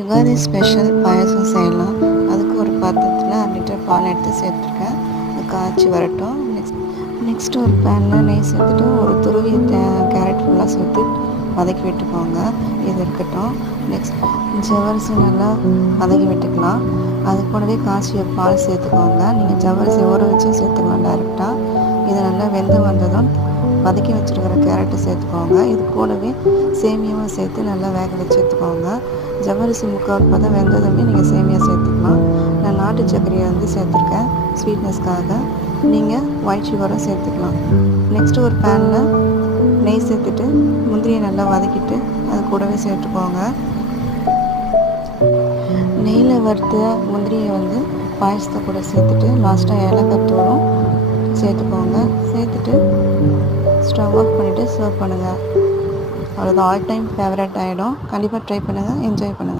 Ugadi special பாயாசம் செய்யலாம். அதுக்கு ஒரு பாத்திரத்தில் 1 லிட்டர் பால் எடுத்து சேர்த்துருக்கேன். அது காய்ச்சி வரட்டும். நெக்ஸ்ட்டு ஒரு பேனில் நெய் சேர்த்துட்டு ஒரு துருவிய கேரட் ஃபுல்லாக சேர்த்து வதக்கி விட்டுக்கோங்க. இது இருக்கட்டும். நெக்ஸ்ட் ஜவ்வரிசி நல்லா வதக்கி விட்டுக்கலாம். அது கூடவே காய்ச்சிய பால் சேர்த்துக்கோங்க. நீங்கள் ஜவ்வரிசி ஊற வச்சும் சேர்த்துக்கலாம் டேரெக்டாக. இது நல்லா வெந்து வந்ததும் வதக்கி வச்சுருக்கிற கேரட்டை சேர்த்துக்கோங்க. இது கூடவே சேமியாவும் சேர்த்து நல்லா வேக வச்சு எடுத்துக்கோங்க. ஜவ்வரிசி முக்கால் பதம் வெந்ததுமே நீங்கள் சேமியா சேர்த்துக்கலாம். நான் நாட்டு சர்க்கரையை சேர்த்துருக்கேன் ஸ்வீட்னஸ்க்காக. நீங்கள் ஒயிட் சுகரும் சேர்த்துக்கலாம். நெக்ஸ்ட்டு ஒரு பேனில் நெய் சேர்த்துட்டு முந்திரியை நல்லா வதக்கிட்டு அது கூடவே சேர்த்துக்கோங்க. நெய்யில் வறுத்த முந்திரியை பாயசத்தை கூட சேர்த்துட்டு லாஸ்ட்டாக ஏலக்காய் தூளும் சேர்த்துக்கோங்க. சேர்த்துட்டு ஸ்டவ் ஆஃப் பண்ணிவிட்டு சர்வ் பண்ணுங்கள். அவ்வளோதான். ஆல் டைம் ஃபேவரட் ஆகிடும். கண்டிப்பாக ட்ரை பண்ணுங்கள். என்ஜாய் பண்ணுங்கள்.